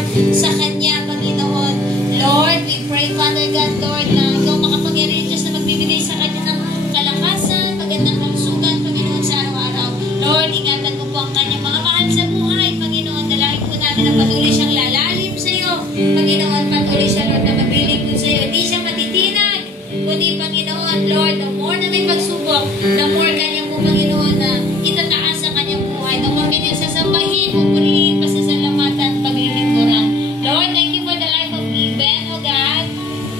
Lord, sa kanya, Panginoon. Lord, we pray, Father God, Lord, na ikaw makapangyarihan Diyos na magbibigay sa kanya ng kalakasan, magandang kalusugan, Panginoon, sa araw-araw. Lord, ingatan mo po ang kanyang mga mahal sa buhay, Panginoon. Dalangin po namin na patuloy siyang lalalim sa iyo, Panginoon. Patuloy siya, Lord, na mabilig po sa iyo. Hindi siya matitinag, kundi, Panginoon, Lord, the more na may pagsubok, the more kanya po, Panginoon, na itataas sa kanyang buhay. The more kanyang sasambahin, pupurihin, pasasalamatan, paglilingkuran. Lord, thank you for the life of Eben, O God.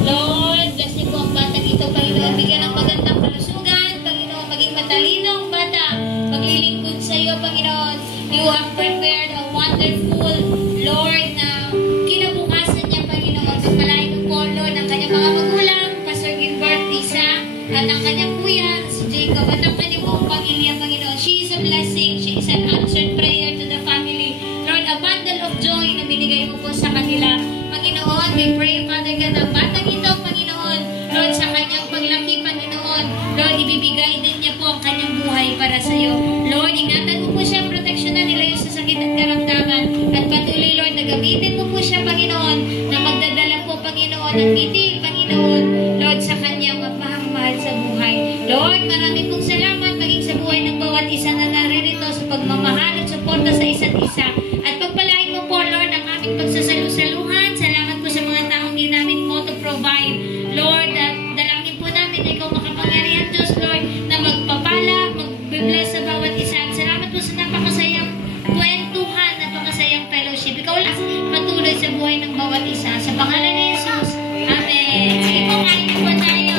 Lord, bless niyo po ang batang ito, Panginoon. Bigyan ng magandang kalusugan, Panginoon. Maging matalino ang bata. Maglilingkod sa iyo, Panginoon. You have prepared a wonderful, Lord, na kinabukasan niya, Panginoon. Pagpalain mo po, Lord, ang kanyang mga magulang, Pastor Gilbert, Isa, at ang kanyang kuya, si Jacob, at ang kanyang buong pamilya, Panginoon. She is a blessing. She is an answered prayer to the family. Lord, a bundle of joy na binigay mo po sa kanila. Panginoon, we pray, Father God, ang batang ito, Panginoon. Lord, sa kanyang paglaki, Panginoon. Lord, ibibigay din niya po ang kanyang buhay para sa iyo. Lord, ingatan mo po siya, proteksyonan nila yung sa sakit at karamdaman. At patuloy, Lord, na gamitin mo po siya, Panginoon, na magdadala po, Panginoon, ng ngiti, Panginoon, Lord, sa kanyang mahal sa buhay. Lord, maraming pong salamat maging sa buhay ng bawat isa na naririto sa pagmamahal at suporta sa isa't isa. At pagpalain mo po, Lord, ang aming pagsasalusaluhan. Salamat po sa mga taong ginamit mo to provide. Lord, at dalangin po namin na ikaw makapangyarihan, Diyos, Lord, na magpapala, mag-bless sa bawat isa. At salamat po sa napakasayang kwentuhan, napakasayang fellowship. Ikaw lang patuloy sa buhay ng bawat isa. Sa pangalan ni Jesus. Amen. Sige po, kain po tayo.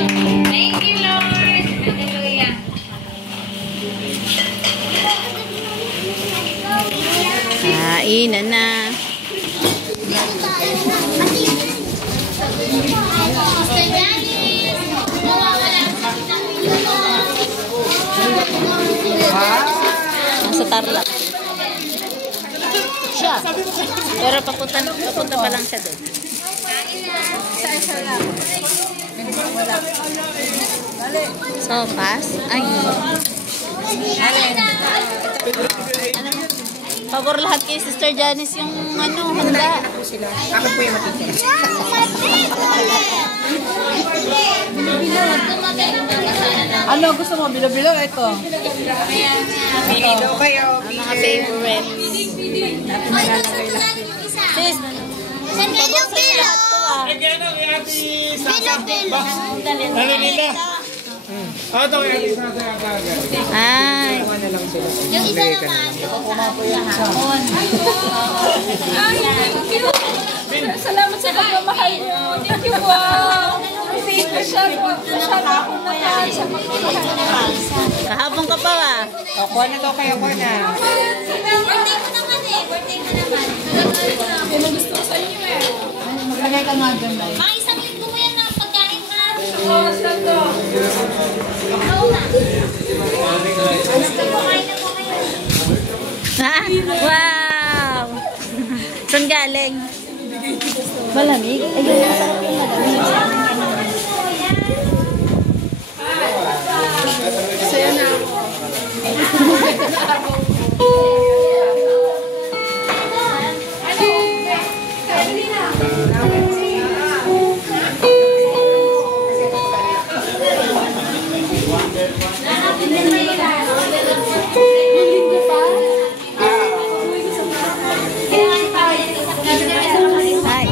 Thank you, Lord. Hallelujah. Kainan na. Nasa Tarlac. Siya. Pero papunta pa lang siya doon. Sopas? Ay. Pabor lahat kay Sister Janice yung handa. Ako po yung matitira. Ano gusto mo? Bilo-bilo? Ito. Bilo kayo. Ang mga favorite. Sis, pabor sa lahat to ah. Bilo-bilo. Dali nila. Ito kaya isa sa agad. Ay. Yung isa naman, Salamat sa pagmamahal niyo. Thank you po. Masyado akong nakaan sa pagmamahal. Kahapon ka pa ba? O, kuha na to kayo, kuha na. birthday ko naman eh. Birthday ko naman. Yan ang gusto ko sa inyo eh. Maglagay ka nga dyan na. Mga isang linggo mo yan ng pagkain ka. Oo, saan to? Oo na. Kumain na po kayo. Ha? Wow! Saan galing? Malamig? Ayun, masarap yung malamig. Saya na. Hi.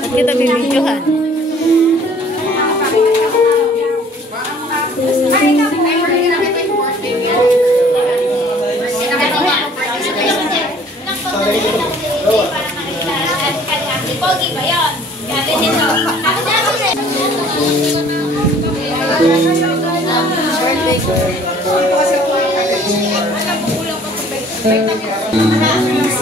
Ba't kita bibidyohan? Pogi ba yun? Gabi nito. Birthday girl.